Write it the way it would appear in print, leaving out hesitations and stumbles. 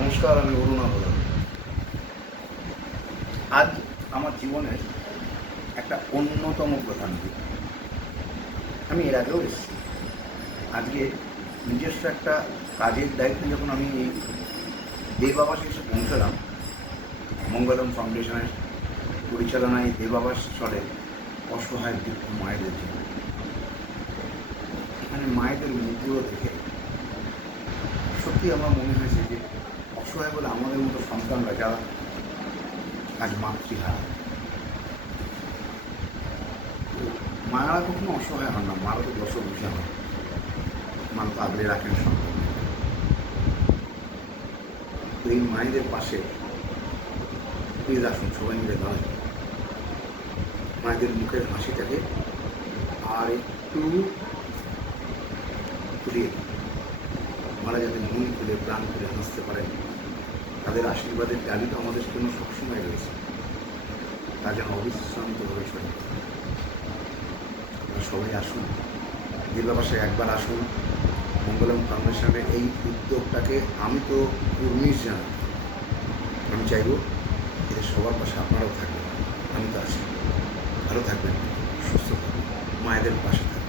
নমস্কার, আমি অরুণা প্রধান। আজ আমার জীবনের একটা অন্যতম প্রধান দিক। আমি এর আগেও এসেছি। আজকে নিজস্ব একটা কাজের দায়িত্বে যখন আমি এই দেবাবাসে এসে পৌঁছলাম, মঙ্গলম ফাউন্ডেশনের পরিচালনায় দেবাবাস চলে অসহায় বৃদ্ধ মায়েদের জন্য। এখানে মায়েদের মুখগুলো দেখে সত্যি আমার মনে হয়েছে যে অসহায় বলে আমাদের মতো সন্তানরা যারা আজ মাতৃহারা, মারা কখনো অসহায় হন না, মারা তো দশ বুঝে হয়, মা তো আগলে রাখেন সন্তান। তো এই মায়েদের পাশে প্লিজ আসুন, সবাই মিলে দাঁড়াই, মায়েদের মুখের হাসিটাকে আর একটু ঘুরিয়ে দিই। মারা যাতে মন খুলে প্রাণ খুলে হাসতে পারেন, তাদের আশীর্বাদের ডালি তো আমাদের জন্য সবসময় রয়েছে, তা যেন অবিশ্রান্তভাবে চলে। সবাই আসুন, দেবাবাসে একবার আসুন। মঙ্গলম ফাউন্ডেশনের এই উদ্যোগটাকে আমি তো কুর্নিশ জানাই। আমি চাইব এদের সবার পাশে আপনারাও থাকবেন। আমি তো আছি, ভালো থাকবেন, সুস্থ থাকবেন, মায়েদের পাশে থাকবেন।